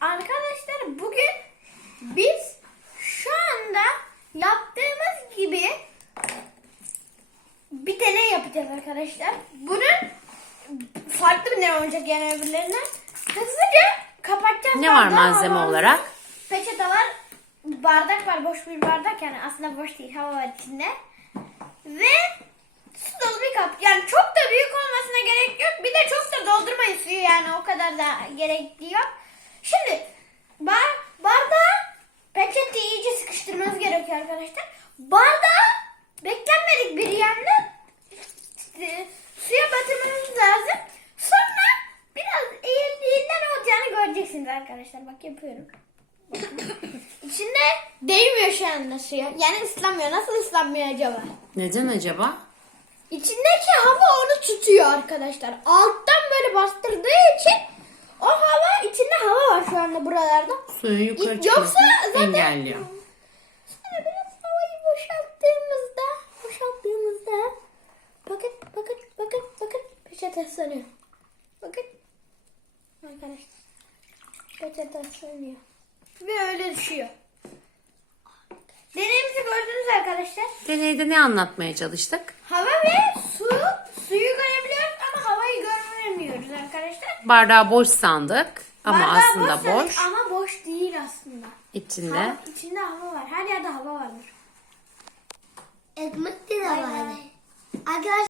Arkadaşlar bugün biz şu anda yaptığımız gibi bir deney yapacağız arkadaşlar. Bunun farklı bir deney olacak yani öbürlerinden. Hızlıca kapatacağız. Ne var malzeme hava- olarak? Peçete var, bardak var, boş bir bardak yani aslında boş değil, hava var içinde. Ve su dolu bir kap. Yani çok da büyük olmasına gerek yok. Bir de çok da doldurmayın suyu yani o kadar da gerekli yok. Şimdi bar, bardağı peçete iyice sıkıştırmanız gerekiyor arkadaşlar. Bardağı beklenmedik bir yanda e, suya batırmanız lazım. Sonra biraz eğildiğinden olacağını göreceksiniz arkadaşlar. Bak yapıyorum. İçinde değmiyor şu anda suya. Yani ıslanmıyor. Nasıl ıslanmıyor acaba? Neden acaba? İçindeki hava onu tutuyor arkadaşlar. Alttan böyle bastırdığı için anda buralarda. Suyun yukarı Yoksa zaten- engelliyor. Sonra biraz havayı boşalttığımızda boşalttığımızda bakın bakın bakın bakın peçete sönüyor. Bakın arkadaşlar peçete sönüyor. Ve öyle düşüyor. Deneyimizi gördünüz arkadaşlar. Deneyde ne anlatmaya çalıştık? Hava ve su, suyu görebiliyoruz ama havayı göremiyoruz arkadaşlar. Bardağı boş sandık ama Bardağı aslında sandık boş. Ama boş değil aslında. İçinde Hava, içinde hava var. Her yerde hava vardır. Ekmek de var. Arkadaşlar